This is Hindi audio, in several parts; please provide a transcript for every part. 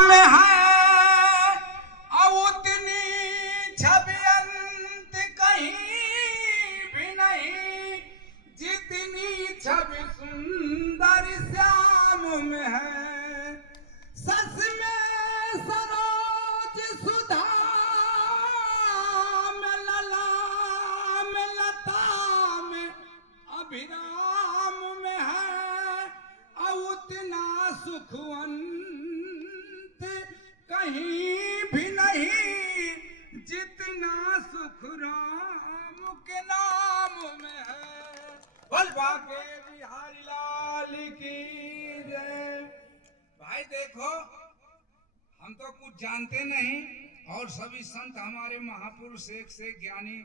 में है और उतनी छबियंत कहीं भी नहीं जितनी छवि सुंदर श्याम में है। सस में सरोज सुधा में लला में लता में अभिराम में है और उतना सुखवंत कहीं भी नहीं जितना सुख राम के नाम में है। बोल बाके बिहारी लाल की जय। भाई देखो, हम तो कुछ जानते नहीं और सभी संत हमारे महापुरुष एक से ज्ञानी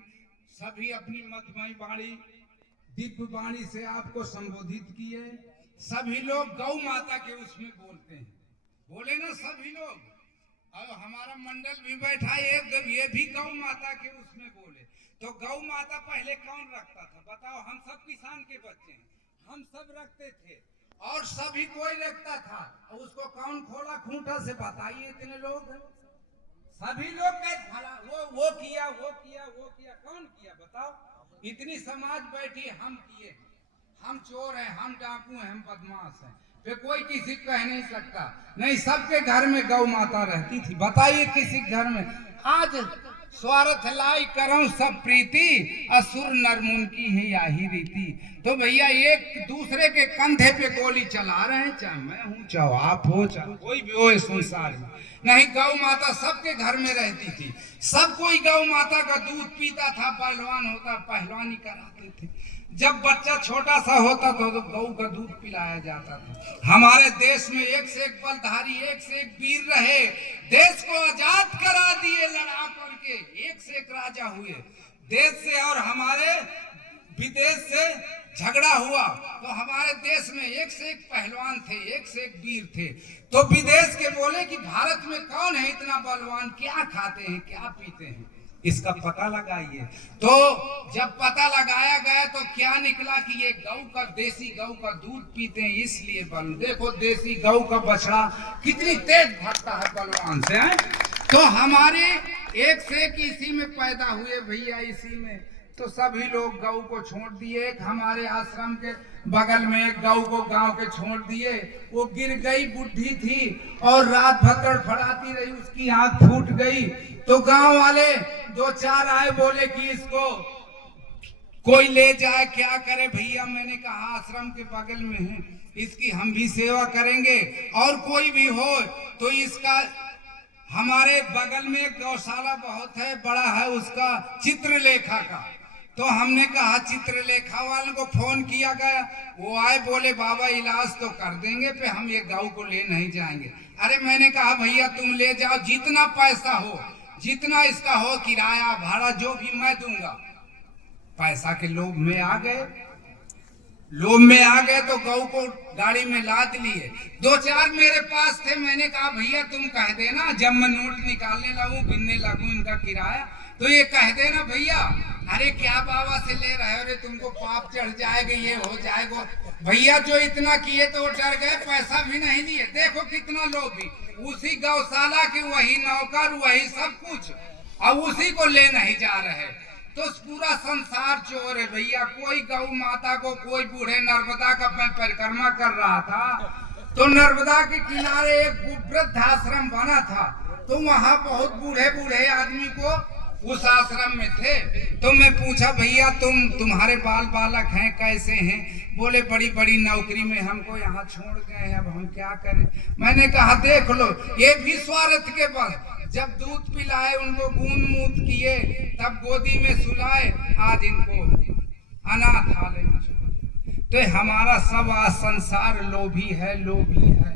सभी अपनी मधुमय वाणी दिव्य वाणी से आपको संबोधित किए। सभी लोग गौ माता के उसमें बोलते हैं, बोले ना सभी लोग। और हमारा मंडल भी बैठा ये भी गौ माता के उसमें बोले। तो गौ माता पहले कौन रखता था बताओ? हम सब किसान के बच्चे हैं, हम सब रखते थे और सभी कोई रखता था। और उसको कौन खोला खूंटा से बताइए? इतने लोग सभी लोग भला वो किया कौन किया बताओ? इतनी समाज बैठी हम किए। हम चोर हैं, हम डाकू हैं, हम बदमाश हैं, फिर कोई किसी कह नहीं सकता। नहीं, सबके घर में गौ माता रहती थी। बताइए किसी घर में आज स्वार्थ लाई करऊं सब प्रीति असुर नरमुन की है यही रीति। तो भैया एक दूसरे के कंधे पे गोली चला रहे हैं, चाहे मैं हूँ चाहे आप हो चाहे कोई भी हो इस संसार में। नहीं, गौ माता सबके घर में रहती थी। सब कोई गौ माता का दूध पीता था, पहलवान होता पहलवानी कराते थे। जब बच्चा छोटा सा होता तो गौ का दूध पिलाया जाता था। हमारे देश में एक से एक बलधारी, एक से एक वीर रहे, देश को आजाद करा दिए लड़ा करके, एक से एक राजा हुए। देश से और हमारे विदेश से झगड़ा हुआ तो हमारे देश में एक से एक पहलवान थे, एक से एक वीर थे। तो विदेश के बोले कि भारत में कौन है इतना बलवान, क्या खाते हैं क्या पीते हैं, इसका पता लगाइए। तो जब पता लगाया गया तो क्या निकला कि ये देसी गौ का दूध पीते हैं इसलिए बल। देखो देसी गौ का बछड़ा कितनी तेज भागता है बलवान से है? तो हमारे एक से एक इसी में पैदा हुए भैया, इसी में। तो सभी लोग गौ को छोड़ दिए। एक हमारे आश्रम के बगल में एक गौ को गांव के छोड़ दिए। वो गिर गई, बुढ़ी थी और रात भर तड़फड़ाती रही, उसकी आंख फूट गई। तो गांव वाले दो चार आए, बोले कि इसको कोई ले जाए, क्या करे भैया? मैंने कहा आश्रम के बगल में है, इसकी हम भी सेवा करेंगे और कोई भी हो तो इसका हमारे बगल में एक गौशाला बहुत है, बड़ा है, उसका चित्रलेखा का। तो हमने कहा चित्रलेखा वालों को फोन किया गया, वो आए, बोले बाबा इलाज तो कर देंगे पे हम ये गौ को ले नहीं जाएंगे। अरे मैंने कहा भैया तुम ले जाओ, जितना पैसा हो, जितना इसका हो, किराया भाड़ा जो भी मैं दूंगा। पैसा के लोभ में आ गए, तो गौ को गाड़ी में लाद लिए। दो चार मेरे पास थे, मैंने कहा भैया तुम कह देना जब मैं नोट निकालने लगूं, गिनने लगूं इनका किराया, तो ये कह देना भैया अरे क्या बाबा से ले रहे हो रे, तुमको पाप चढ़ जाएगा, ये हो जाएगा। भैया जो इतना किए तो वो डर गए, पैसा भी नहीं दिए। देखो कितना लोभी, उसी गौशाला के वही नौकर, वही सब कुछ, और उसी को ले नहीं जा रहे। तो पूरा संसार चोर है भैया। कोई गौ माता को, कोई बूढ़े नर्मदा का परिक्रमा कर रहा था, तो नर्मदा के किनारे एक वृद्धाश्रम बना था, तो वहाँ बहुत बूढ़े बूढ़े आदमी को उस आश्रम में थे। तो मैं पूछा भैया तुम्हारे बाल बालक हैं, कैसे हैं? बोले बड़ी बड़ी नौकरी में हमको यहाँ छोड़ गए हैं, अब हम क्या करें? मैंने कहा देख लो, ये भी स्वार्थ के बल। जब दूध पिलाए, उनको गूंद मूत किए, तब गोदी में सुलाए, आज इनको अनाथालय में छोड़। तो हमारा सब संसार लोभी है, लोभी है।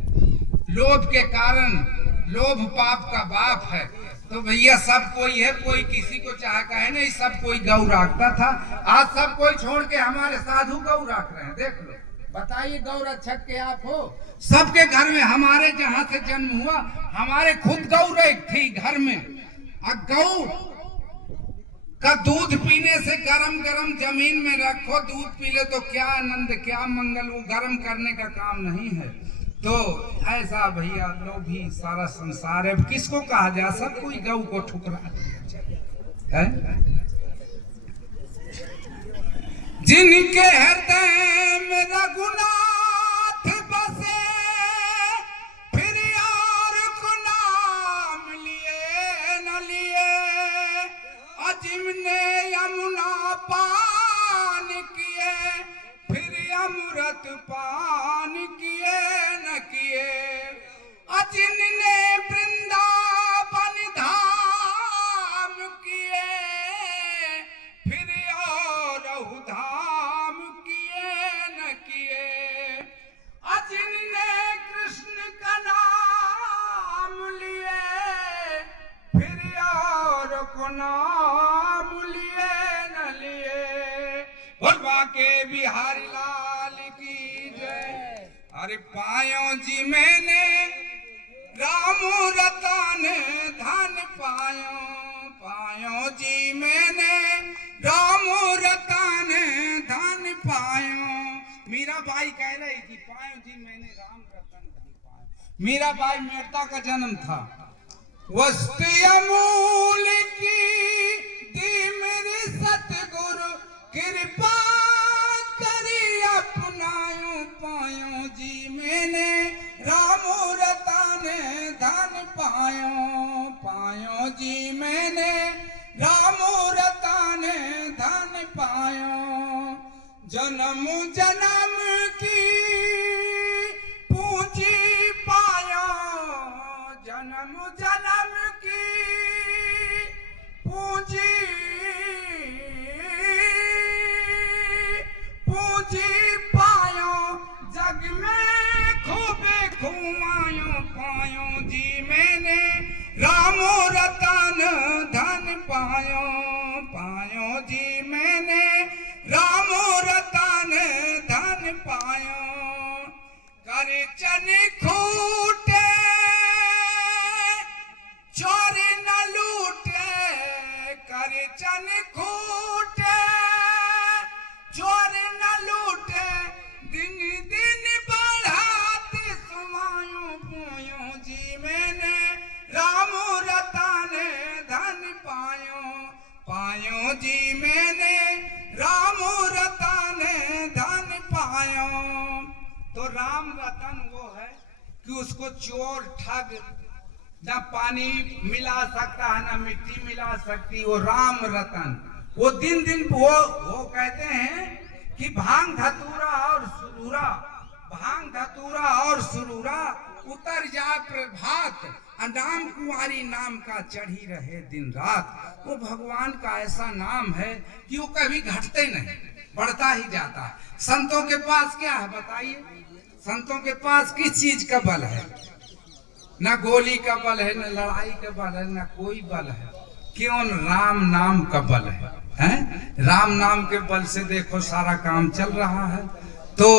लोभ के कारण, लोभ पाप का बाप है। तो भैया सब कोई है, कोई किसी को चाहे कहे नहीं, सब कोई गौ रखता था। आज सब कोई छोड़ के हमारे साधु गौ रख रहे हैं। देख लो, बताइए गौ रक्षक के आप हो। सबके घर में, हमारे जहाँ से जन्म हुआ, हमारे खुद गौ थी घर में। और गौ का दूध पीने से, गरम गरम जमीन में रखो, दूध पी ले तो क्या आनंद, क्या मंगल। वो गरम करने का काम नहीं है। तो ऐसा भैया लो भी सारा संसार है। किसको कहा जा, सब कोई गौ को ठुकरा है। जिनके हृदय में रघुनाथ बसे, फिर और को नाम लिए न लिए, जिमने यमुना पान किए, फिर अमृत पान किए न किए, जिनने वृंदावन धाम किए, फिर और धाम किए न किए, जिनने कृष्ण का नाम लिए, फिर और को नाम लिए न लिए। बोलबा के बिहारी लाल की जय। अरे पायो जी मैंने राम रतन धन पायो, पायो जी मैंने राम रतन धन पायो। मीराबाई कह रही कि पायो जी मैंने राम रतन धन पायो। मीराबाई मेड़ता का जन्म था। वस्तु अमूल की दी मेरे सतगुरु, कृपा करी अपनायो, पायो जी मैंने राम रतन धन पायो, पायो जी मैंने राम रतन धन पायो। जन्म जन्म की पूंजी पायो, जन्म जन्म की पूंजी पायो, जग में खूबे घुमायो, पायो जी मैंने राम रतन धन पायो, पायो जी मैंने राम रतन धन पायो। कर चन खूटे चोर न लूटे, कर चन खूटे चोर न लूटे, दिन दिन बढ़ाते समायो, पायो जी मैंने राम रतन धन पायो, पायो जी मैंने राम रतन धन पायो। तो राम रतन वो है कि उसको चोर ठग न पानी मिला सकता है, न मिट्टी मिला सकती। वो राम रतन, वो दिन दिन वो कहते हैं कि भांग धतूरा और सुरूरा, भांग धतूरा और सुरूरा उतर जाए प्रभात, नाम कुंवारी नाम का चढ़ी रहे दिन रात। वो भगवान का ऐसा नाम है कि वो कभी घटते नहीं, बढ़ता ही जाता है। संतों के पास क्या है बताइए? संतों के पास किस चीज का बल है? न गोली का बल है, न लड़ाई का बल है, न कोई बल है। क्यों? राम नाम का बल है, हैं? राम नाम के बल से देखो सारा काम चल रहा है। तो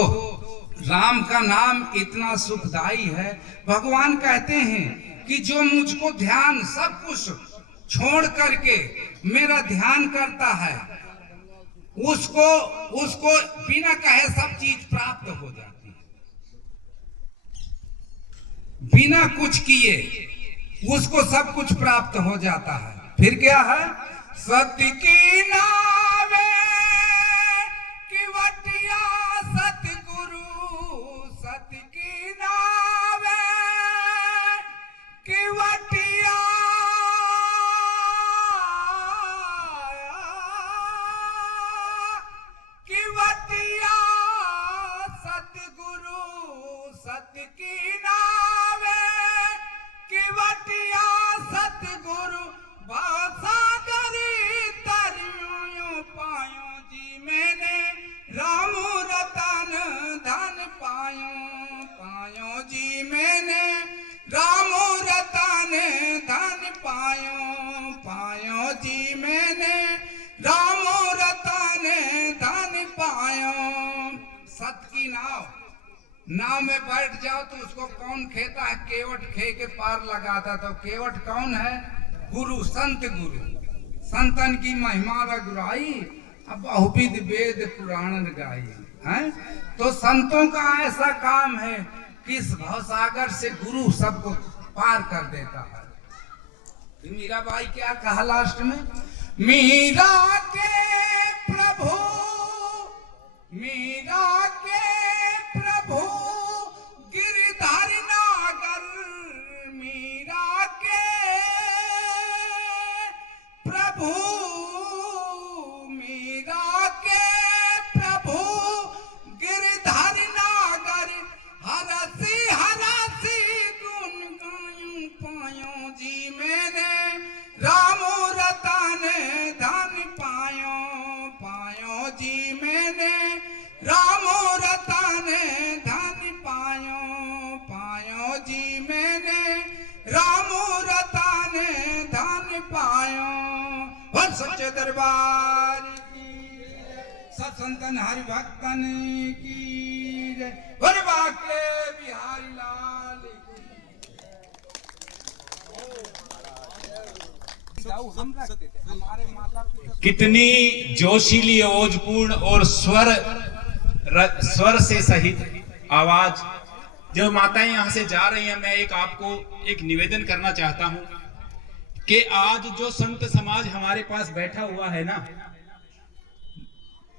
राम का नाम इतना सुखदाई है। भगवान कहते हैं कि जो मुझको ध्यान सब कुछ छोड़ करके मेरा ध्यान करता है, उसको बिना कहे सब चीज प्राप्त हो जाती है। बिना कुछ किए उसको सब कुछ प्राप्त हो जाता है। फिर क्या है? सत्य की नावे की वटिया सतगुरु, सत्य की नावे की वटिया, की वटिया सतगुरु, सत्य की नावे की वटिया सतगुरु, भासागरी तरियो पायो जी मैंने राम रतन धन पायो, पायो जी मैंने राम रतन धन पायो, पायो जी मैंने राम रतन धन पायो। सत की नाव, नाव में बैठ जाओ तो उसको कौन खेता है? केवट खे के पार लगाता। तो केवट कौन है? गुरु, संत गुरु। संतन की महिमा रघुराई, अब बहुविध वेद पुराण गाई। हैं? तो संतों का ऐसा काम है किस भवसागर से गुरु सबको पार कर देता है। फिर मीराबाई क्या कहा लास्ट में, मीरा के प्रभु, मीरा के प्रभु गिरधर नागर, मीरा के प्रभु, मीरा के प्रभु गिरधर नागर, हरसी हरसी गुन गायूं पायो जी मैंने, राम रतन धन पायो, पायो जी मैंने, राम रतन धन पायो, पायो जी मैंने, राम रतन धन पायो। और सच्चे दरबार की, सब संतन हरि भक्तन की जय, और बाके बिहारी लाल की। कितनी जोशीली, ओजपूर्ण और स्वर से सहित आवाज जो माताएं यहां से जा रही हैं। मैं आपको एक निवेदन करना चाहता हूं कि आज जो संत समाज हमारे पास बैठा हुआ है ना,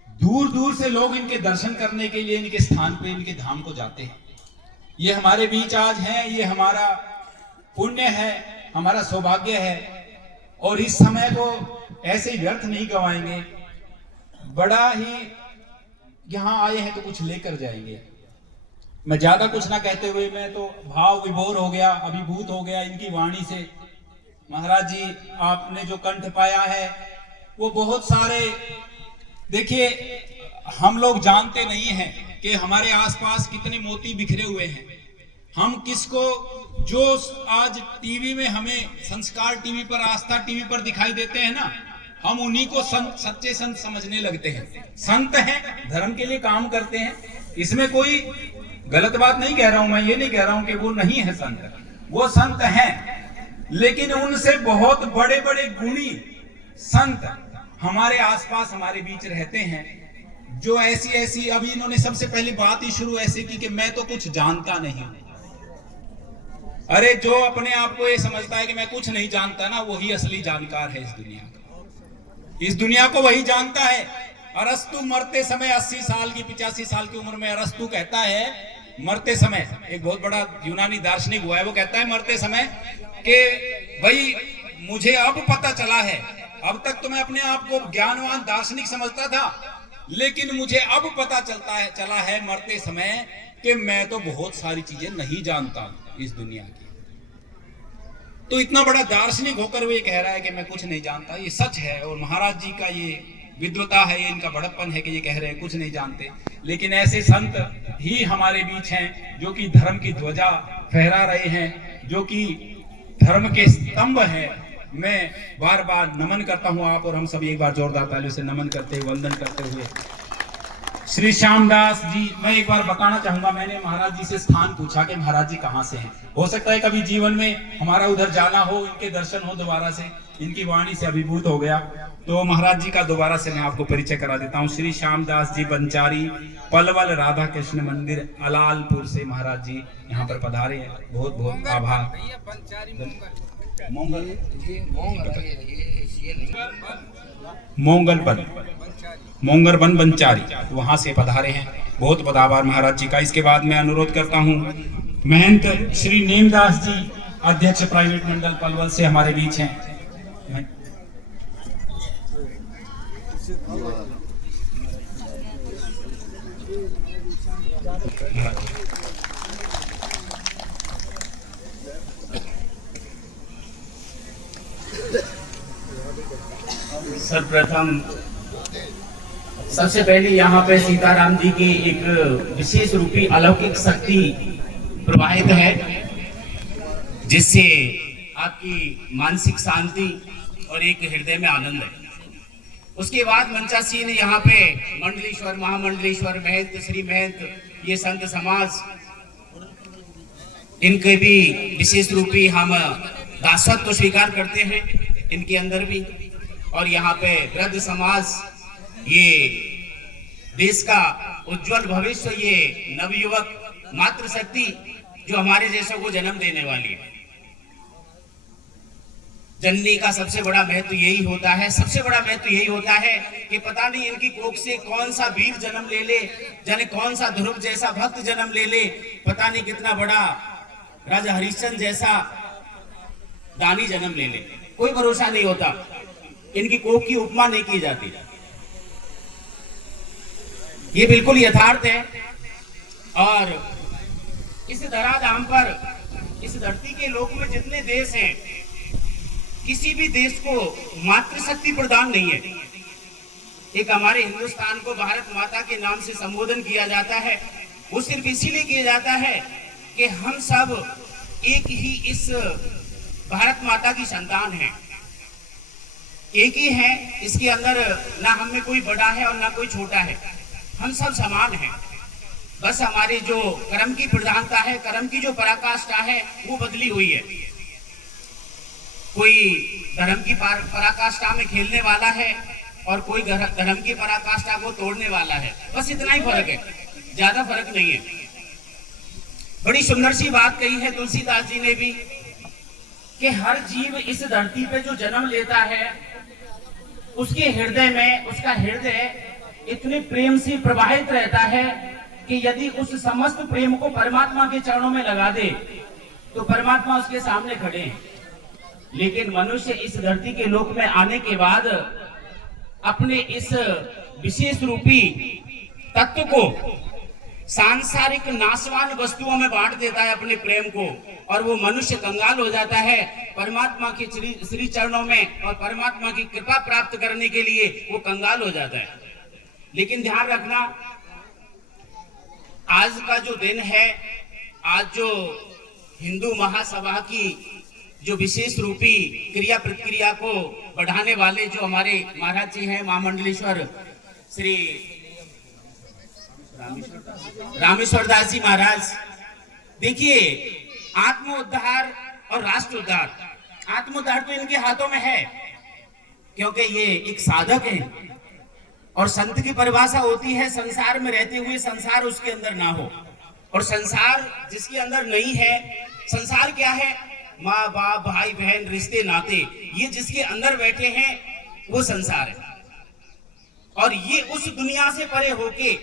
दूर दूर से लोग इनके दर्शन करने के लिए इनके स्थान पे, इनके धाम को जाते हैं। ये हमारे बीच आज हैं, ये हमारा पुण्य है, हमारा सौभाग्य है, और इस समय को ऐसे व्यर्थ नहीं गवाएंगे। बड़ा ही यहां आए हैं तो कुछ लेकर जाएंगे। मैं ज्यादा कुछ ना कहते हुए, मैं तो भाव विभोर हो गया, अभिभूत हो गया इनकी वाणी से। महाराज जी, आपने जो कंठ पाया है वो बहुत सारे, देखिए हम लोग जानते नहीं हैं कि हमारे आसपास कितने मोती बिखरे हुए हैं। हम किसको, जो आज टीवी में हमें संस्कार टीवी पर, आस्था टीवी पर दिखाई देते हैं ना, हम उन्हीं को संत, सच्चे संत समझने लगते हैं। संत हैं, धर्म के लिए काम करते हैं, इसमें कोई गलत बात नहीं कह रहा हूं। मैं ये नहीं कह रहा हूं कि वो नहीं है संत, वो संत हैं, लेकिन उनसे बहुत बड़े बड़े गुणी संत हमारे आसपास, हमारे बीच रहते हैं, जो ऐसी ऐसी, अभी इन्होंने सबसे पहली बात ही शुरू ऐसे की कि मैं तो कुछ जानता नहीं। अरे जो अपने आप को ये समझता है कि मैं कुछ नहीं जानता ना, वही असली जानकार है इस दुनिया का। इस दुनिया को वही जानता है। अरस्तु मरते समय 80 साल की, 85 साल की उम्र में अरस्तु कहता है, मरते समय, एक बहुत बड़ा यूनानी दार्शनिक हुआ है, वो कहता है मरते समय कि भाई मुझे अब पता चला है, अब तक तो मैं अपने आप को ज्ञानवान दार्शनिक समझता था, लेकिन मुझे अब पता चला है मरते समय कि मैं तो बहुत सारी चीजें नहीं जानता इस दुनिया की। तो इतना बड़ा दार्शनिक होकर वो ये कह रहा है कि मैं कुछ नहीं जानता, ये सच है। और महाराज जी का ये विद्वता है, ये इनका बड़प्पन है कि ये कह रहे हैं कुछ नहीं जानते। लेकिन ऐसे संत ही हमारे बीच हैं जो कि धर्म की ध्वजा फहरा रहे हैं, जो कि धर्म के स्तंभ हैं। मैं बार बार नमन करता हूं आप और हम सभी एक बार जोरदार तालियों से नमन करते हुए, वंदन करते हुए श्री श्यामदास जी। मैं एक बार बताना चाहूंगा, मैंने महाराज जी से स्थान पूछा कि महाराज जी कहाँ से हैं। हो सकता है कभी जीवन में हमारा उधर जाना हो, इनके दर्शन हो, दोबारा से इनकी वाणी से अभिभूत हो गया। तो महाराज जी का दोबारा से मैं आपको परिचय करा देता हूँ। श्री श्यामदास जी बंचारी, पलवल राधा कृष्ण मंदिर, अलालपुर से महाराज जी यहाँ पर पधारे हैं। बहुत बहुत आभार। मोंगरबन बंचारी, वहां से पधारे हैं। बहुत बहुत आभार महाराज जी का। इसके बाद मैं अनुरोध करता हूँ महंत श्री नेमदास जी, अध्यक्ष प्राइवेट मंडल पलवल से हमारे बीच हैं। सर्वप्रथम सबसे पहले यहाँ पे सीताराम जी की एक विशेष रूपी अलौकिक शक्ति प्रवाहित है, जिससे आपकी मानसिक शांति और एक हृदय में आनंद है। उसके बाद मंचासी ने यहाँ पे मंडलेश्वर, महामंडलेश्वर, महंत, श्री महंत, ये संत समाज, इनके भी विशेष रूपी हम दासत्व स्वीकार करते हैं इनके अंदर भी। और यहाँ पे वृद्ध समाज, ये देश का उज्जवल भविष्य, ये नवयुवक मातृशक्ति जो हमारे जैसों को जन्म देने वाली है। जननी का सबसे बड़ा महत्व यही होता है, सबसे बड़ा महत्व यही होता है कि पता नहीं इनकी कोख से कौन सा वीर जन्म ले ले, जाने कौन सा ध्रुव जैसा भक्त जन्म ले ले, पता नहीं कितना बड़ा राजा हरिश्चंद्र जैसा दानी जन्म ले ले, कोई भरोसा नहीं होता। इनकी कोख की उपमा नहीं की जाती। ये बिल्कुल यथार्थ है। और इस धराधाम पर, इस धरती के लोक में जितने देश हैं, किसी भी देश को मातृशक्ति प्रदान नहीं है। एक हमारे हिंदुस्तान को भारत माता के नाम से संबोधन किया जाता है, वो सिर्फ इसीलिए किया जाता है कि हम सब एक ही इस भारत माता की संतान हैं, एक ही है। इसके अंदर ना हम में कोई बड़ा है और ना कोई छोटा है, हम सब समान हैं। बस हमारे जो कर्म की प्रधानता है, कर्म की जो पराकाष्ठा है, वो बदली हुई है। कोई धर्म की पराकाष्ठा में खेलने वाला है और कोई धर्म की पराकाष्ठा को तोड़ने वाला है, बस इतना ही फर्क है, ज्यादा फर्क नहीं है। बड़ी सुंदर सी बात कही है तुलसीदास जी ने भी कि हर जीव इस धरती पे जो जन्म लेता है, उसके हृदय में, उसका हृदय इतने प्रेम से प्रवाहित रहता है कि यदि उस समस्त प्रेम को परमात्मा के चरणों में लगा दे तो परमात्मा उसके सामने खड़े हैं। लेकिन मनुष्य इस धरती के लोक में आने के बाद अपने इस विशेष रूपी तत्व को सांसारिक नाशवान वस्तुओं में बांट देता है अपने प्रेम को, और वो मनुष्य कंगाल हो जाता है परमात्मा के श्री चरणों में, और परमात्मा की कृपा प्राप्त करने के लिए वो कंगाल हो जाता है। लेकिन ध्यान रखना, आज का जो दिन है, आज जो हिंदू महासभा की जो विशेष रूपी क्रिया प्रतिक्रिया को बढ़ाने वाले जो हमारे महाराज जी हैं, महामंडलेश्वर श्री रामेश्वर दास जी महाराज, देखिए आत्मोद्धार और राष्ट्र उद्धार, आत्मोद्धार तो इनके हाथों में है क्योंकि ये एक साधक है। और संत की परिभाषा होती है संसार में रहते हुए संसार उसके अंदर ना हो, और संसार जिसके अंदर नहीं है, संसार क्या है? माँ बाप भाई बहन रिश्ते नाते, ये जिसके अंदर बैठे हैं वो संसार है। और ये उस दुनिया से परे होके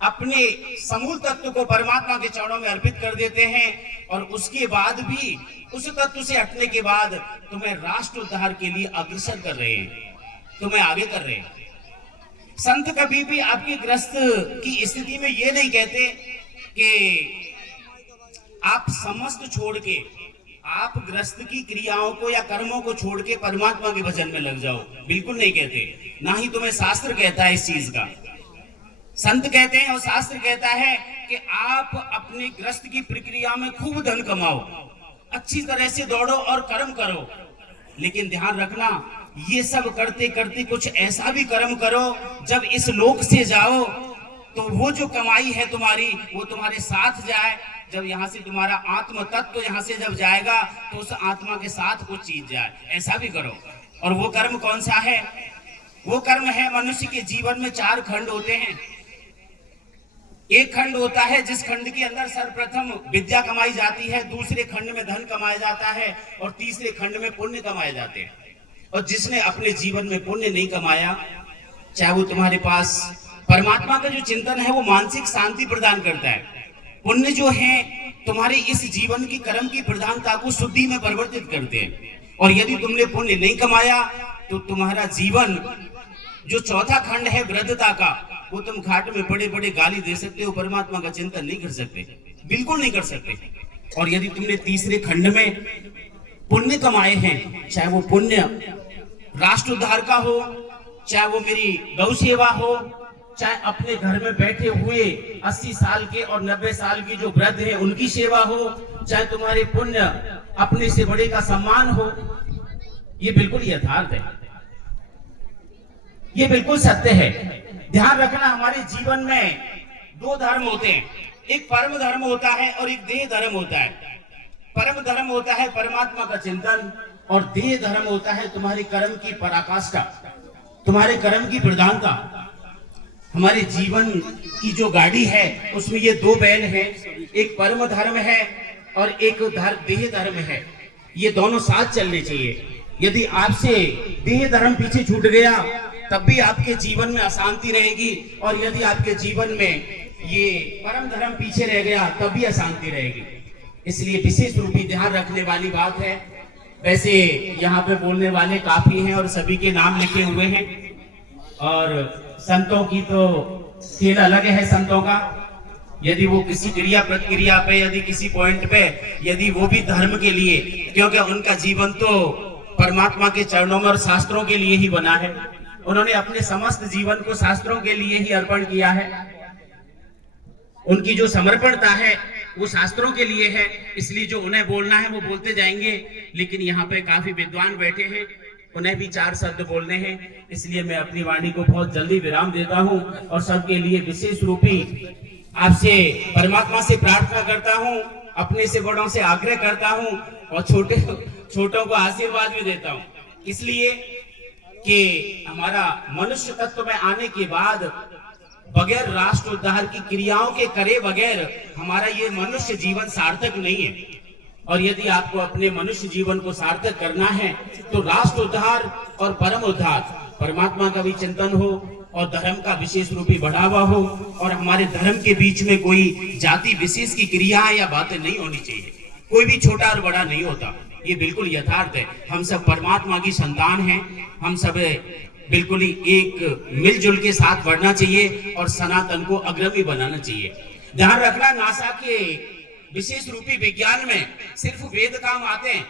अपने समूल तत्व को परमात्मा के चरणों में अर्पित कर देते हैं, और उसके बाद भी उस तत्व से हटने के बाद तुम्हें राष्ट्र उद्धार के लिए अग्रसर कर रहे हैं, तुम्हें आगे कर रहे हैं। संत कभी भी आपकी ग्रस्त की स्थिति में ये नहीं कहते कि आप समस्त छोड़ के, आप ग्रस्त की क्रियाओं को या कर्मों को छोड़ के परमात्मा के भजन में लग जाओ, बिल्कुल नहीं कहते। ना ही तुम्हें शास्त्र कहता है इस चीज का। संत कहते हैं और शास्त्र कहता है कि आप अपने ग्रस्त की प्रक्रिया में खूब धन कमाओ, अच्छी तरह से दौड़ो और कर्म करो, लेकिन ध्यान रखना ये सब करते करते कुछ ऐसा भी कर्म करो जब इस लोक से जाओ तो वो जो कमाई है तुम्हारी वो तुम्हारे साथ जाए। जब यहाँ से तुम्हारा आत्म तत्व यहाँ से जब जाएगा तो उस आत्मा के साथ कुछ चीज जाए, ऐसा भी करो। और वो कर्म कौन सा है? वो कर्म है, मनुष्य के जीवन में 4 खंड होते हैं। एक खंड होता है जिस खंड के अंदर सर्वप्रथम विद्या कमाई जाती है, दूसरे खंड में धन कमाया जाता है, और तीसरे खंड में पुण्य कमाए जाते हैं। और जिसने अपने जीवन में पुण्य नहीं कमाया, चाहे वो तुम्हारे पास परमात्मा का जो चिंतन है वो मानसिक शांति प्रदान करता है। पुण्य जो है तुम्हारे इस जीवन की कर्म की प्रधानता को शुद्धि में परिवर्तित करते हैं। और यदि तुमने पुण्य नहीं कमाया तो तुम्हारा जीवन जो चौथा खंड है वृद्धता का, वो तुम घाट में बड़े बड़े गाली दे सकते हो, परमात्मा का चिंतन नहीं कर सकते, बिल्कुल नहीं कर सकते। और यदि तुमने तीसरे खंड में पुण्य कमाए हैं, चाहे वो पुण्य राष्ट्र उद्धार का हो, चाहे वो मेरी गौ सेवा हो, चाहे अपने घर में बैठे हुए 80 साल के और 90 साल की जो वृद्ध है उनकी सेवा हो, चाहे तुम्हारे पुण्य अपने से बड़े का सम्मान हो, ये बिल्कुल यथार्थ है, ये बिल्कुल सत्य है। ध्यान रखना, हमारे जीवन में 2 धर्म होते हैं, एक परम धर्म होता है और एक देह धर्म होता है। परम धर्म होता है परमात्मा का चिंतन, और देह धर्म होता है तुम्हारे कर्म की पराकाष्ठा, तुम्हारे कर्म की प्रधानता। हमारे जीवन की जो गाड़ी है उसमें ये दो बैल हैं, एक परम धर्म है और एक देह धर्म है। ये दोनों साथ चलने चाहिए। यदि आपसे देह धर्म पीछे छूट गया तब भी आपके जीवन में अशांति रहेगी, और यदि आपके जीवन में ये परम धर्म पीछे रह गया तब भी अशांति रहेगी। इसलिए विशेष रूपी ध्यान रखने वाली बात है। वैसे यहाँ पे बोलने वाले काफी हैं और सभी के नाम लिखे हुए हैं, और संतों की तो खेल अलग है। संतों का यदि वो किसी क्रिया प्रतिक्रिया पे, यदि किसी पॉइंट पे, यदि वो भी धर्म के लिए, क्योंकि उनका जीवन तो परमात्मा के चरणों में और शास्त्रों के लिए ही बना है। उन्होंने अपने समस्त जीवन को शास्त्रों के लिए ही अर्पण किया है। उनकी जो समर्पणता है वो शास्त्रों के लिए है, इसलिए जो उन्हें बोलना है वो बोलते जाएंगे। लेकिन यहाँ पे काफी विद्वान बैठे हैं, उन्हें भी 4 शब्द बोलने हैं, इसलिए मैं अपनी वाणी को बहुत जल्दी विराम देता हूँ और सबके लिए विशेष रूपी आपसे परमात्मा से प्रार्थना करता हूँ, अपने से बड़ों से आग्रह करता हूँ और छोटों को आशीर्वाद भी देता हूँ। इसलिए कि हमारा मनुष्य तत्व में आने के बाद बगैर राष्ट्र उद्धार की क्रियाओं के करे बगैर हमारा ये मनुष्य जीवन सार्थक नहीं है। और यदि आपको अपने मनुष्य जीवन को सार्थक करना है तो राष्ट्र उद्धार और परम उद्धार, परमात्मा का भी चिंतन हो और धर्म का विशेष रूपी बढ़ावा हो, और हमारे धर्म के बीच में कोई जाति विशेष की क्रिया या बातें नहीं होनी चाहिए। कोई भी छोटा और बड़ा नहीं होता, ये बिल्कुल यथार्थ है। हम सब परमात्मा की संतान हैं, हम सब बिल्कुल ही एक मिलजुल के साथ बढ़ना चाहिए और सनातन को अग्रणी बनाना चाहिए। ध्यान रखना, नासा के विशेष रूपी विज्ञान में सिर्फ वेद काम आते हैं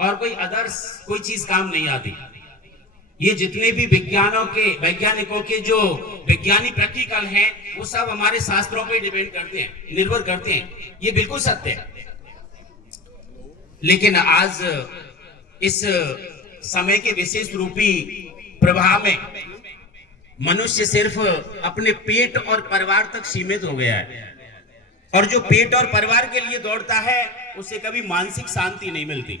और कोई चीज काम नहीं आती। ये जितने भी वैज्ञानिकों के जो वैज्ञानिक प्रैक्टिकल हैं वो सब हमारे शास्त्रों पे डिपेंड करते हैं, निर्भर करते हैं, ये बिल्कुल सत्य है। लेकिन आज इस समय के विशेष रूपी प्रभाव में मनुष्य सिर्फ अपने पेट और परिवार तक सीमित हो गया है, और जो पेट और परिवार के लिए दौड़ता है उसे कभी मानसिक शांति नहीं मिलती,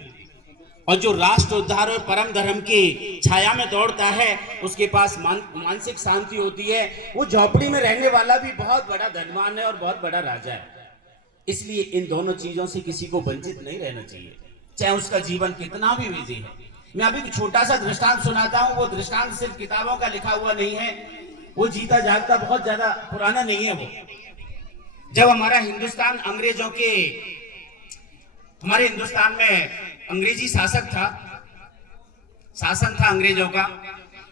और जो राष्ट्र उद्धार और परम धर्म की छाया में दौड़ता है उसके पास मानसिक शांति होती है। वो झोपड़ी में रहने वाला भी बहुत बड़ा धनवान है और बहुत बड़ा राजा है। इसलिए इन दोनों चीजों से किसी को वंचित नहीं रहना चाहिए, चाहे उसका जीवन कितना भी बिजी है। मैं अभी छोटा सा दृष्टांत सुनाता हूँ। वो दृष्टांत सिर्फ किताबों का लिखा हुआ नहीं है, वो जीता जागता बहुत ज्यादा पुराना नहीं है। वो जब हमारे हिंदुस्तान में अंग्रेजी शासन था अंग्रेजों का,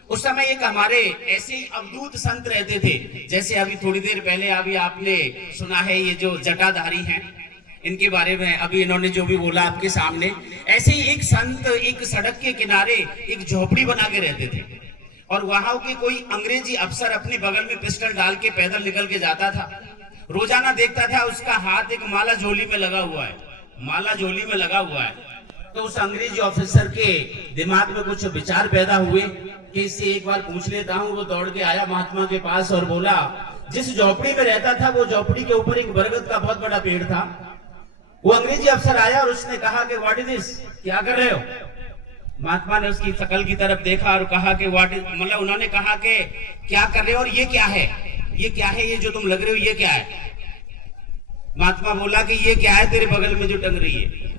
उस समय एक हमारे ऐसे ही अवधूत संत रहते थे। जैसे अभी थोड़ी देर पहले अभी आपने सुना है ये जो जटाधारी हैं, इनके बारे में अभी इन्होंने जो भी बोला आपके सामने, ऐसे ही एक संत एक सड़क के किनारे एक झोपड़ी बना के रहते थे, और वहां के कोई अंग्रेजी अफसर अपने बगल में पिस्टल डाल के पैदल निकल के जाता था। रोजाना देखता था उसका हाथ एक माला झोली में लगा हुआ है। तो उस अंग्रेजी ऑफिसर के दिमाग में कुछ विचार पैदा हुए कि इससे एक बार पूछ लेता हूँ। वो दौड़ के आया महात्मा के पास और बोला, जिस झोपड़ी में रहता था वो झोपड़ी के ऊपर एक बरगद का बहुत बड़ा पेड़ था। वो अंग्रेजी अफसर आया और उसने कहा कि व्हाट इज दिस, क्या कर रहे हो? महात्मा ने उसकी शकल की तरफ देखा और कहा कि उन्होंने कहा कि क्या कर रहे हो और ये क्या है, ये जो तुम लग रहे हो ये क्या है? महात्मा बोला कि ये क्या है तेरे बगल में जो टंग रही है,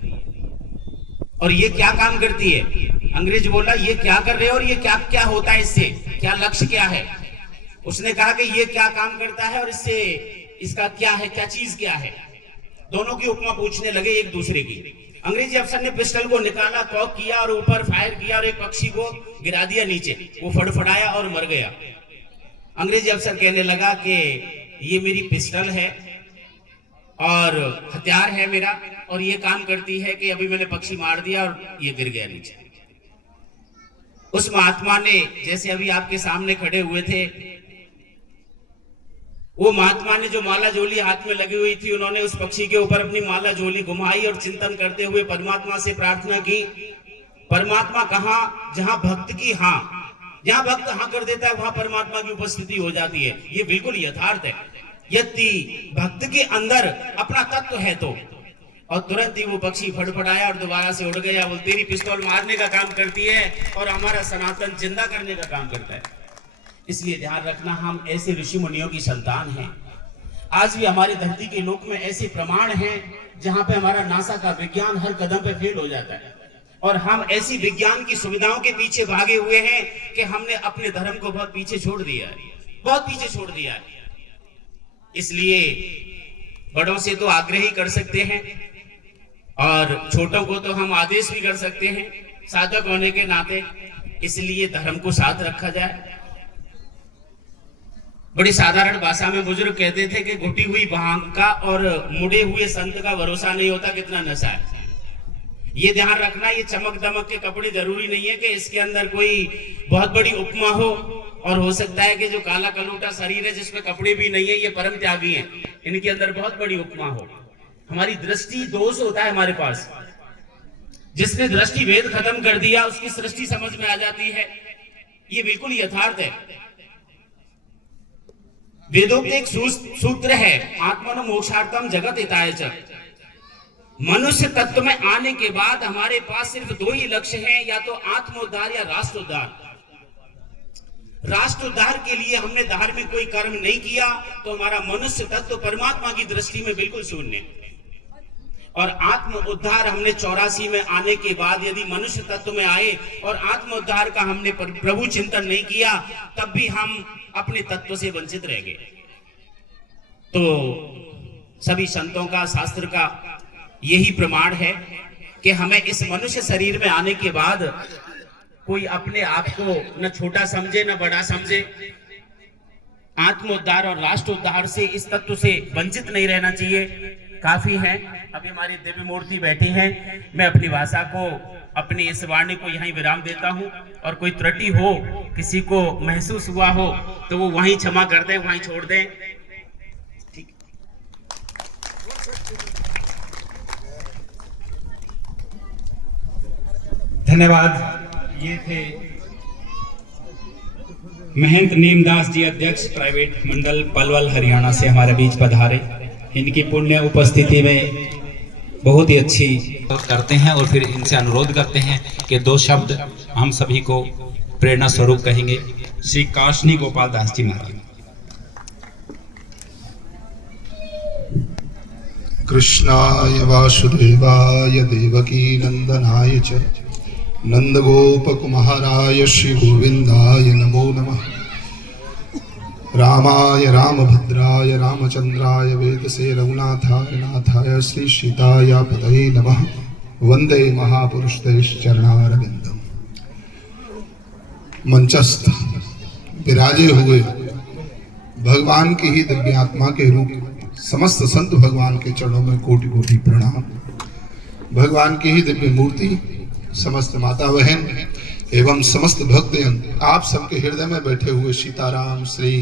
और ये क्या काम करती है? अंग्रेज बोला ये क्या कर रहे हो और ये क्या क्या होता है, इससे क्या लक्ष्य क्या है? उसने कहा कि ये क्या काम करता है और इससे इसका क्या है, क्या चीज क्या है? दोनों की उपमा पूछने लगे एक दूसरे की। अंग्रेजी अफसर ने पिस्टल को निकाला, कॉक किया और ऊपर फायर किया और एक पक्षी को गिरा दिया नीचे। वो फड़फड़ाया और मर गया। अंग्रेजी अफसर कहने लगा कि ये मेरी पिस्टल है और हथियार है मेरा, और ये काम करती है कि अभी मैंने पक्षी मार दिया और ये गिर गया नीचे। उस महात्मा ने, जैसे अभी आपके सामने खड़े हुए थे, वो महात्मा ने जो माला झोली हाथ में लगी हुई थी, उन्होंने उस पक्षी के ऊपर अपनी माला झोली घुमाई और चिंतन करते हुए परमात्मा से प्रार्थना की। परमात्मा कहाँ? जहां भक्त की हाँ, जहां भक्त हाँ कर देता है वहां परमात्मा की उपस्थिति हो जाती है। ये बिल्कुल यथार्थ है। यदि भक्त के अंदर अपना तत्व है तो, और तुरंत ही वो पक्षी फड़फड़ाया और दोबारा से उड़ गया। वो तेरी पिस्तौल मारने का काम करती है और हमारा सनातन जिंदा करने का काम करता है। इसलिए ध्यान रखना, हम ऐसे ऋषि मुनियों की संतान हैं। आज भी हमारी धरती के लोक में ऐसे प्रमाण हैं जहां पे हमारा नासा का विज्ञान हर कदम पे फेल हो जाता है, और हम ऐसी विज्ञान की सुविधाओं के पीछे भागे हुए हैं कि हमने अपने धर्म को बहुत पीछे छोड़ दिया है, बहुत पीछे छोड़ दिया है। इसलिए बड़ों से तो आग्रह ही कर सकते हैं और छोटों को तो हम आदेश भी कर सकते हैं साधक होने के नाते। इसलिए धर्म को साथ रखा जाए। बड़ी साधारण भाषा में बुजुर्ग कहते थे कि घुटी हुई भांग का और मुड़े हुए संत का भरोसा नहीं होता कितना नशा है। ये ध्यान रखना, ये चमक दमक के कपड़े जरूरी नहीं है कि इसके अंदर कोई बहुत बड़ी उपमा हो, और हो सकता है कि जो काला कलूटा शरीर है जिसमें कपड़े भी नहीं है, ये परम त्यागी हैं, इनके अंदर बहुत बड़ी उपमा हो। हमारी दृष्टि दोष होता है हमारे पास। जिसने दृष्टि भेद खत्म कर दिया उसकी सृष्टि समझ में आ जाती है। ये बिल्कुल यथार्थ है। वेदों के एक सूत्र है, आत्मनो मोक्षार्थम जगत हिताय च। मनुष्य तत्व में आने के बाद हमारे पास सिर्फ दो ही लक्ष्य हैं, या तो आत्मोद्धार या राष्ट्रोद्धार। राष्ट्रोद्धार के लिए हमने धार्मिक कोई कर्म नहीं किया तो हमारा मनुष्य तत्व परमात्मा की दृष्टि में बिल्कुल शून्य। और आत्म उद्धार हमने 84 में आने के बाद यदि मनुष्य तत्व में आए और आत्म उद्धार का हमने प्रभु चिंतन नहीं किया, तब भी हम अपने तत्व से वंचित रह गए। तो सभी संतों का, शास्त्र का यही प्रमाण है कि हमें इस मनुष्य शरीर में आने के बाद कोई अपने आप को न छोटा समझे न बड़ा समझे। आत्मोद्धार और राष्ट्रोद्धार से, इस तत्व से वंचित नहीं रहना चाहिए। काफी है, अभी हमारी दिव्य मूर्ति बैठी हैं। मैं अपनी भाषा को, अपनी इस वाणी को यहीं विराम देता हूं, और कोई त्रुटि हो, किसी को महसूस हुआ हो तो वो वहीं क्षमा कर दें, वहीं छोड़ दें। ठीक। धन्यवाद। ये थे महंत नीमदास जी, अध्यक्ष प्राइवेट मंडल पलवल हरियाणा से हमारे बीच पधारे। इनकी पुण्य उपस्थिति में बहुत ही अच्छी करते हैं और फिर इनसे अनुरोध करते हैं कि दो शब्द हम सभी को प्रेरणा स्वरूप कहेंगे। श्री काशनी गोपाल दास जी महाराज। कृष्णाय वासुदेवाय देवकी नंदनाय च नंदगोपकुमाराय श्री गोविंदाय नमो नमः। रामाय रामभद्राय रामचंद्राय वेदसे रघुनाथाय नाथाय श्री सीताय पतये नमः। वंदे महापुरुषते चरणारविंदम। मंचस्थ विराजे हुए भगवान की ही दिव्य आत्मा के रूप समस्त संत भगवान के चरणों में कोटि कोटि प्रणाम। भगवान की ही दिव्य मूर्ति, समस्त माता बहन एवं समस्त भक्तजन, आप सबके हृदय में बैठे हुए सीताराम श्री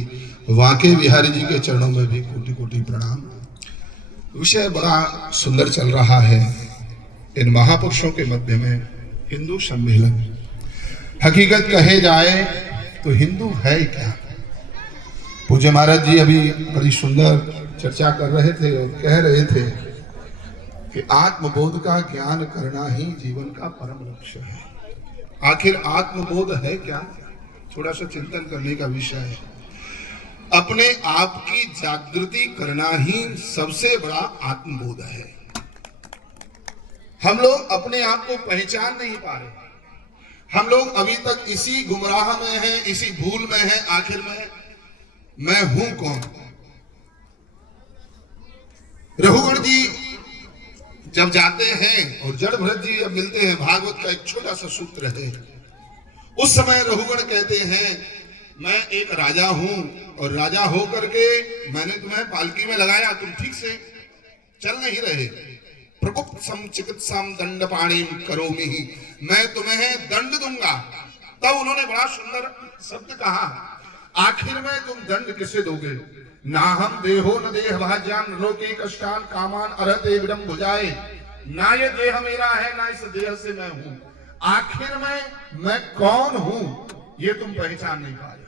वांके बिहारी जी के चरणों में भी कोटि कोटि प्रणाम। विषय बड़ा सुंदर चल रहा है इन महापुरुषों के मध्य में हिंदू सम्मेलन। हकीकत कहे जाए तो हिंदू है क्या? पूज्य महाराज जी अभी बड़ी सुंदर चर्चा कर रहे थे और कह रहे थे कि आत्मबोध का ज्ञान करना ही जीवन का परम लक्ष्य है। आखिर आत्मबोध है क्या? थोड़ा सा चिंतन करने का विषय है। अपने आप की जागृति करना ही सबसे बड़ा आत्मबोध है। हम लोग अपने आप को पहचान नहीं पा रहे। हम लोग अभी तक इसी गुमराह में हैं, इसी भूल में हैं। आखिर में मैं हूं कौन? रघुगण जी जब जाते हैं और जड़ भरत जी जब मिलते हैं, भागवत का एक छोटा सा सूत्र है। उस समय रघुगण कहते हैं मैं एक राजा हूं और राजा होकर के मैंने तुम्हें पालकी में लगाया, तुम ठीक से चल नहीं रहे। प्रकुप्तम चिकित्साम दंड पाणी करोमि, मैं तुम्हें दंड दूंगा। तब उन्होंने बड़ा सुंदर शब्द कहा, आखिर में तुम दंड किसे दोगे? ना हम देहो न देह भाज्यान लोके कष्टान कामान अरहते विडम भुजाए। ना ये देह मेरा है ना इस देह से मैं हूं। आखिर में मैं कौन हूं ये तुम पहचान नहीं पा रहे।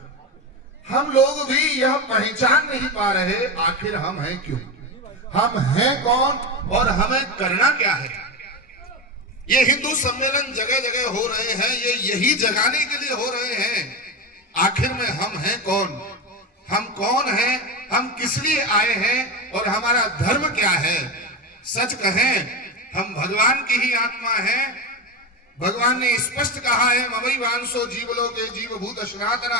हम लोग भी यह पहचान नहीं पा रहे आखिर हम हैं क्यों, हम हैं कौन और हमें करना क्या है। ये हिंदू सम्मेलन जगह जगह हो रहे हैं, ये यही जगाने के लिए हो रहे हैं। आखिर में हम हैं कौन, हम कौन हैं, हम किस लिए आए हैं और हमारा धर्म क्या है। सच कहें हम भगवान की ही आत्मा है। भगवान ने स्पष्ट कहा है, मवई वांसो जीवलोके जीवभूत सनातन,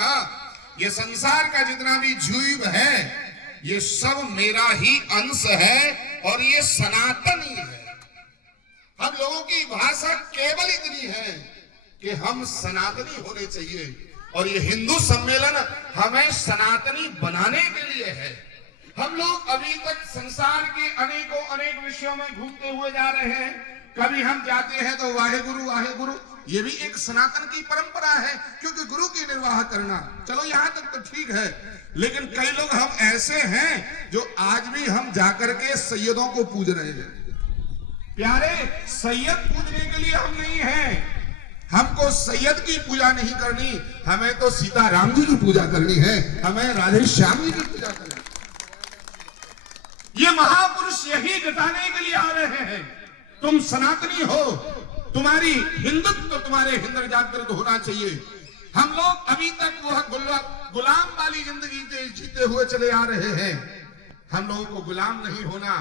ये संसार का जितना भी जीव है ये सब मेरा ही अंश है और ये सनातनी है। हम लोगों की भाषा केवल इतनी है कि हम सनातनी होने चाहिए और ये हिंदू सम्मेलन हमें सनातनी बनाने के लिए है। हम लोग अभी तक संसार के अनेक विषयों में घूमते हुए जा रहे हैं। कभी हम जाते हैं तो वाहे गुरु, ये भी एक सनातन की परंपरा है, क्योंकि गुरु की निर्वाह करना, चलो यहां तक तो ठीक है। लेकिन कई लोग हम ऐसे हैं जो आज भी हम जाकर के सैयदों को पूज रहे हैं। प्यारे, सैयद पूजने के लिए हम नहीं हैं। हमको सैयद की पूजा नहीं करनी, हमें तो सीताराम जी की पूजा करनी है, हमें राधे श्याम जी की पूजा करनी है। ये महापुरुष यही जताने के लिए आ रहे हैं, तुम सनातनी हो, तुम्हारी हिंदुत्व तुम्हारे हिंदर जागृत होना चाहिए। हम लोग अभी तक वह गुलाम वाली जिंदगी जीते हुए चले आ रहे हैं। हम लोगों को गुलाम नहीं होना,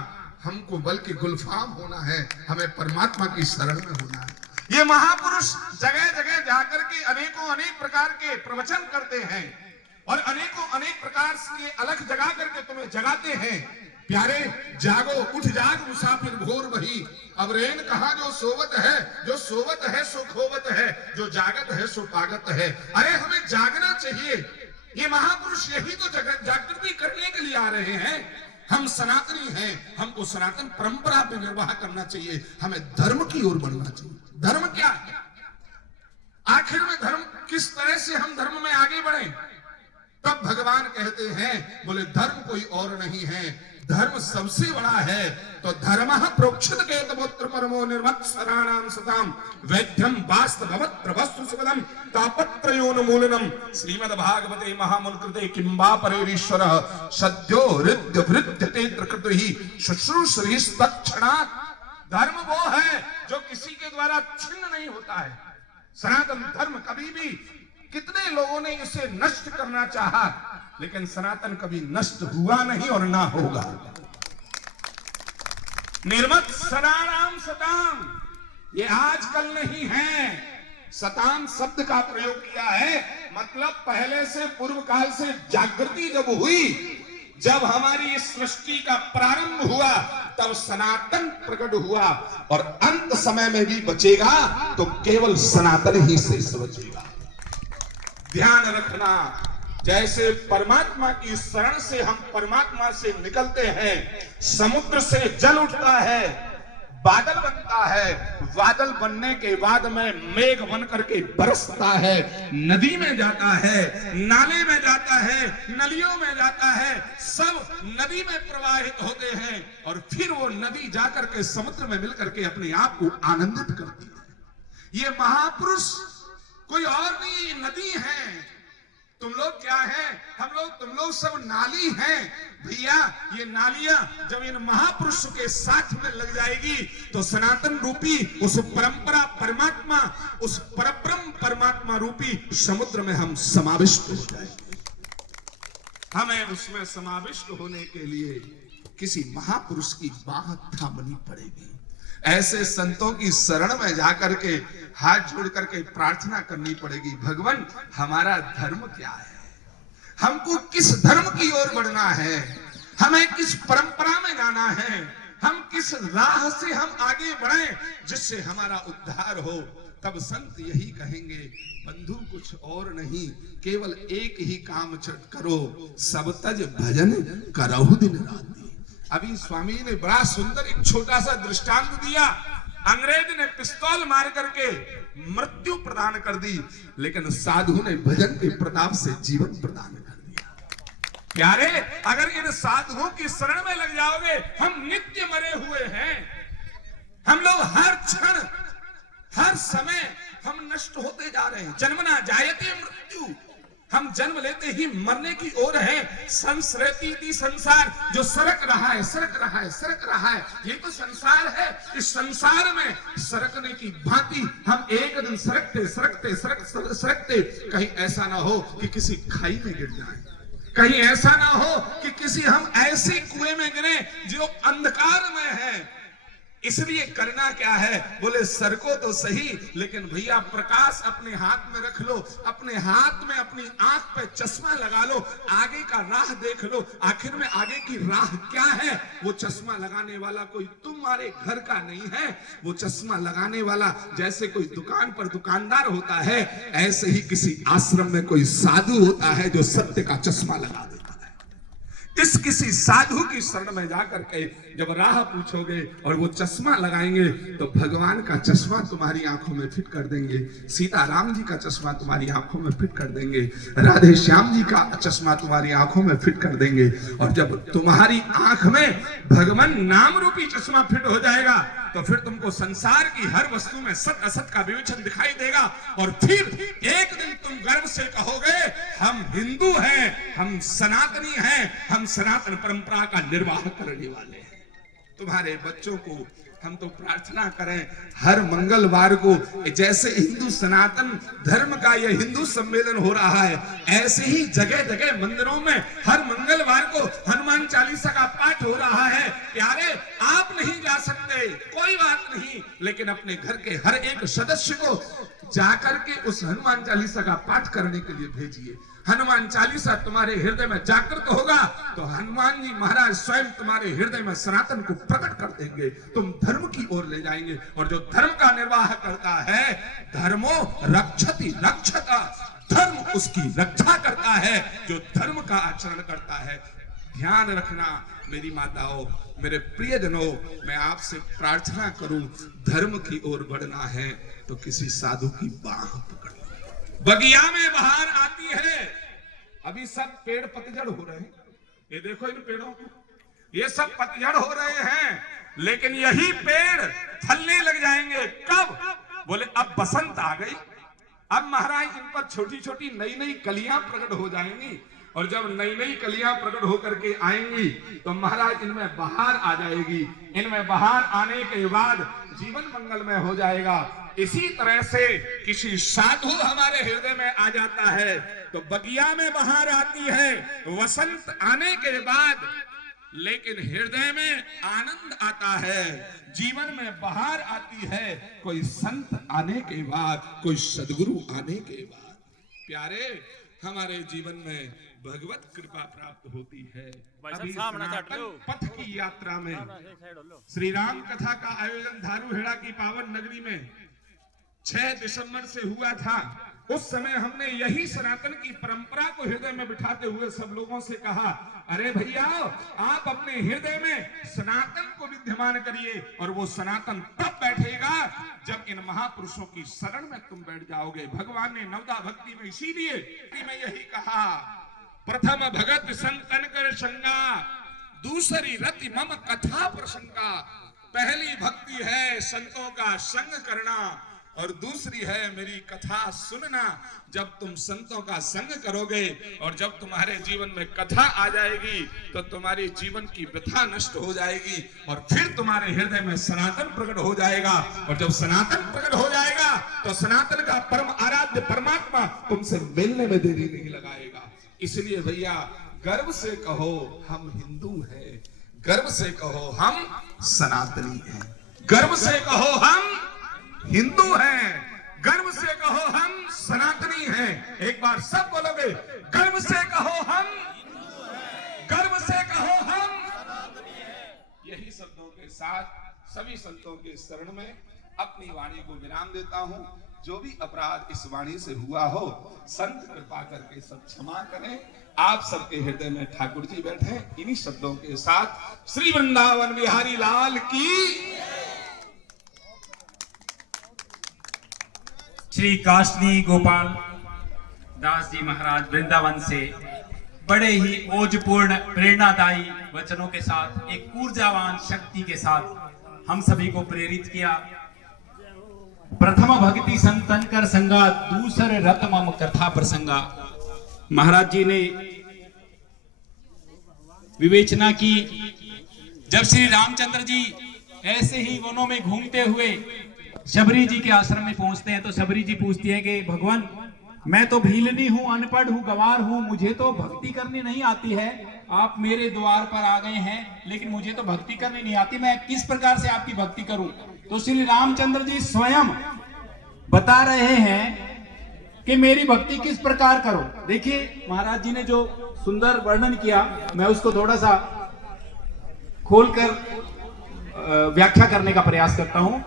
हमको बल्कि गुलफाम होना है, हमें परमात्मा की शरण में होना है। ये महापुरुष जगह जगह जाकर के अनेक प्रकार के प्रवचन करते हैं और अनेक प्रकार से अलग जगा करके तुम्हें जगाते हैं। प्यारे, जागो, उठ जाग मुसाफिर भोर वही, अब रेन कहा जो सोवत है, जो सोवत है सो खोवत है, जो जागत है सो पागत है। अरे हमें जागना चाहिए। ये महापुरुष यही तो जागृति करने के लिए आ रहे हैं। हम सनातनी हैं, हमको सनातन परंपरा पे निर्वाह करना चाहिए, हमें धर्म की ओर बढ़ना चाहिए। धर्म क्या है? आखिर में धर्म किस तरह से हम धर्म में आगे बढ़े? तब भगवान कहते हैं, बोले धर्म कोई और नहीं है, धर्म सबसे बड़ा है। तो धर्मः प्रोक्षित केतवोत्र परमो निर्मत्सराणाम सताम वैद्यम वास्तववत्र वस्तु सुखदम तापत्रयोन्मूलनम श्रीमद् भागवते महामूल कृते किंबा परेरीश्वरः सद्यो हृदय भृत्यते प्रकृतिहि शुश्रूषहि तत्क्षणात्। धर्म वो है जो किसी के द्वारा छिन्न नहीं होता है। सनातन धर्म कभी भी, कितने लोगों ने इसे नष्ट करना चाहा, लेकिन सनातन कभी नष्ट हुआ नहीं और ना होगा। निर्मत्सराणाम सताम, ये आजकल नहीं है। सताम शब्द का प्रयोग किया है, मतलब पहले से पूर्व काल से जागृति जब हुई, जब हमारी इस सृष्टि का प्रारंभ हुआ, तब सनातन प्रकट हुआ और अंत समय में भी बचेगा तो केवल सनातन ही शेष बचेगा। ध्यान रखना, जैसे परमात्मा की शरण से हम परमात्मा से निकलते हैं, समुद्र से जल उठता है, बादल बनता है, बादल बनने के बाद में मेघ बन करके बरसता है, नदी में जाता है, नाले में जाता है, नलियों में जाता है, सब नदी में प्रवाहित होते हैं और फिर वो नदी जाकर के समुद्र में मिलकर के अपने आप को आनंदित करती है। ये महापुरुष कोई और नहीं, ये नदी है। तुम लोग क्या हैं? तुम लोग सब नाली हैं भैया। ये नालियां जब इन महापुरुषों के साथ में लग जाएगी तो सनातन रूपी उस परंपरा परमात्मा, उस परब्रह्म परमात्मा रूपी समुद्र में हम समाविष्ट हो जाएंगे। हमें उसमें समाविष्ट होने के लिए किसी महापुरुष की बाह थामनी पड़ेगी। ऐसे संतों की शरण में जाकर के हाथ जोड़ करके प्रार्थना करनी पड़ेगी, भगवान हमारा धर्म क्या है, हमको किस धर्म की ओर बढ़ना है, हमें किस परंपरा में जाना है, हम किस राह से हम आगे बढ़ें जिससे हमारा उद्धार हो। तब संत यही कहेंगे, बंधु कुछ और नहीं, केवल एक ही काम करो, सब तज भजन करहु दिन रात। अभी स्वामी ने बड़ा सुंदर एक छोटा सा दृष्टांत दिया। अंग्रेज ने पिस्तौल मार करके मृत्यु प्रदान कर दी, लेकिन साधु ने भजन के प्रताप से जीवन प्रदान कर दिया। प्यारे, अगर इन साधुओं की शरण में लग जाओगे, हम नित्य मरे हुए हैं। हम लोग हर क्षण हर समय हम नष्ट होते जा रहे हैं। जन्मना जायते मृत्यु, हम जन्म लेते ही मरने की ओर है। संसरती थी संसार, जो सरक रहा है, सरक रहा है, सरक रहा है, ये तो संसार है। इस संसार में सरकने की भांति हम एक दिन सरकते सरकते सरकते कहीं ऐसा ना हो कि किसी खाई में गिर जाए, कहीं ऐसा ना हो कि किसी हम ऐसे कुएं में गिरे जो अंधकार में है। इसलिए करना क्या है, बोले सरको तो सही, लेकिन भैया प्रकाश अपने हाथ में रख लो, अपने हाथ में अपनी आंख पे चश्मा लगा लो, आगे का राह देख लो। आखिर में आगे की राह क्या है? वो चश्मा लगाने वाला कोई तुम्हारे घर का नहीं है। वो चश्मा लगाने वाला जैसे कोई दुकान पर दुकानदार होता है, ऐसे ही किसी आश्रम में कोई साधु होता है जो सत्य का चश्मा लगा देता है। इस किसी साधु की शरण में जाकर के जब राह पूछोगे और वो चश्मा लगाएंगे तो भगवान का चश्मा तुम्हारी आंखों में फिट कर देंगे, सीताराम जी का चश्मा तुम्हारी आंखों में फिट कर देंगे, राधे श्याम जी का चश्मा तुम्हारी आंखों में फिट कर देंगे। और जब तुम्हारी आंख में भगवान नाम रूपी चश्मा फिट हो जाएगा तो फिर तुमको संसार की हर वस्तु में सत असत का विवेचन दिखाई देगा। और फिर एक दिन तुम गर्व से कहोगे हम हिंदू हैं, हम सनातनी हैं, हम सनातन परंपरा का निर्वाह करने वाले हैं। तुम्हारे बच्चों को हम तो प्रार्थना करें हर मंगलवार को, जैसे हिंदू सनातन धर्म का यह हिंदू सम्मेलन हो रहा है, ऐसे ही जगह जगह मंदिरों में हर मंगलवार को हनुमान चालीसा का पाठ हो रहा है। प्यारे, आप नहीं जा सकते, कोई बात नहीं, लेकिन अपने घर के हर एक सदस्य को जाकर के उस हनुमान चालीसा का पाठ करने के लिए भेजिए। हनुमान चालीसा तुम्हारे हृदय में जागृत होगा तो हनुमान जी महाराज स्वयं तुम्हारे हृदय में सनातन को प्रकट कर देंगे, तुम धर्म की ओर ले जाएंगे। और जो धर्म का निर्वाह करता है, धर्मो रक्षति रक्षता, धर्म उसकी रक्षा करता है जो धर्म का आचरण करता है। ध्यान रखना मेरी माताओं, मेरे प्रियजनों, मैं आपसे प्रार्थना करूं, धर्म की ओर बढ़ना है तो किसी साधु की बाह पकड़। बगिया में बहार आती है, अभी सब पेड़ पतझड़ हो रहे हैं, ये देखो इन पेड़ों को, ये सब पतझड़ हो रहे हैं, लेकिन यही पेड़ फलने लग जाएंगे कब? बोले अब बसंत आ गई, अब महाराज इन पर छोटी छोटी नई नई कलियां प्रकट हो जाएंगी। और जब नई नई कलियां प्रकट होकर के आएंगी तो महाराज इनमें बहार आ जाएगी। इनमें बहार आने के बाद जीवन मंगलमय हो जाएगा। इसी तरह से किसी साधु हमारे हृदय में आ जाता है तो बगिया में बहार आती है, वसंत आने के बाद, लेकिन हृदय में आनंद आता है, जीवन में बहार आती है कोई संत आने के बाद, कोई सदगुरु आने के बाद। प्यारे, हमारे जीवन में भगवत कृपा प्राप्त होती है। अभी सनातन पथ की यात्रा में श्री राम कथा का आयोजन धारूहेड़ा की पावन नगरी में 6 दिसंबर से हुआ था। उस समय हमने यही सनातन की परंपरा को हृदय में बिठाते हुए सब लोगों से कहा, अरे भैया आप अपने हृदय में सनातन को विद्यमान करिए और वो सनातन तब बैठेगा जब इन महापुरुषों की शरण में तुम बैठ जाओगे। भगवान ने नवदा भक्ति में इसीलिए में यही कहा, प्रथम भगत संतन कर संगा, दूसरी रति मम कथा प्रसंगा। पहली भक्ति है संतों का संग करना और दूसरी है मेरी कथा सुनना। जब तुम संतों का संग करोगे और जब तुम्हारे जीवन में कथा आ जाएगी तो तुम्हारी जीवन की व्यथा नष्ट हो जाएगी और फिर तुम्हारे हृदय में सनातन प्रकट हो जाएगा। और जब सनातन प्रकट हो जाएगा तो सनातन का परम आराध्य परमात्मा तुमसे मिलने में देरी नहीं लगाएगा। इसलिए भैया गर्व से कहो हम हिंदू हैं, गर्व से कहो हम सनातनी हैं, गर्व से कहो हम हिंदू हैं, गर्व से कहो हम सनातनी हैं। एक बार सब बोलोगे, गर्व से कहो हम, गर्व से कहो हम। यही शब्दों के साथ सभी संतों के शरण में अपनी वाणी को विराम देता हूं। जो भी अपराध इस वाणी से हुआ हो, संत कृपा करके सब क्षमा करें। आप सबके हृदय में ठाकुर जी बैठे। इन्हीं शब्दों के साथ श्री वृंदावन बिहारी लाल की। श्री काशनी गोपाल दास जी महाराज वृंदावन से बड़े ही ओजपूर्ण प्रेरणादायी वचनों के साथ, एक ऊर्जावान शक्ति के साथ हम सभी को प्रेरित किया। प्रथम भक्ति संतन कर संगा, दूसरे रत मम कथा प्रसंगा। महाराज जी ने विवेचना की, जब श्री रामचंद्र जी ऐसे ही वनों में घूमते हुए शबरी जी के आश्रम में पहुंचते हैं तो शबरी जी पूछती है कि भगवान, मैं तो भीलनी हूं, अनपढ़ हूं, गवार हूं, मुझे तो भक्ति करनी नहीं आती है। आप मेरे द्वार पर आ गए हैं, लेकिन मुझे तो भक्ति करनी नहीं आती, मैं किस प्रकार से आपकी भक्ति करूं? तो श्री रामचंद्र जी स्वयं बता रहे हैं कि मेरी भक्ति किस प्रकार करो। देखिए महाराज जी ने जो सुंदर वर्णन किया, मैं उसको थोड़ा सा खोलकर व्याख्या करने का प्रयास करता हूं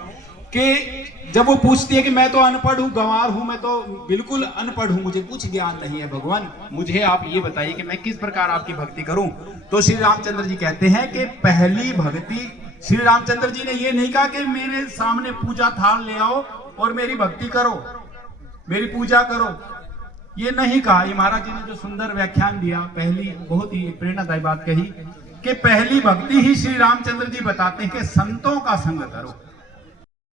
कि जब वो पूछती है कि मैं तो अनपढ़ हूं, गंवार हूं, मैं तो बिल्कुल अनपढ़ हूं, मुझे कुछ ज्ञान नहीं है, भगवान मुझे आप ये बताइए कि मैं किस प्रकार आपकी भक्ति करूं। तो श्री रामचंद्र जी कहते हैं कि पहली भक्ति, श्री रामचंद्र जी ने ये नहीं कहा कि मेरे सामने पूजा थाल ले आओ और मेरी भक्ति करो, मेरी पूजा करो, ये नहीं कहा। ये महाराज जी ने जो सुंदर व्याख्यान दिया, पहली बहुत ही प्रेरणादायी बात कही कि पहली भक्ति ही श्री रामचंद्र जी बताते हैं कि संतों का संग करो।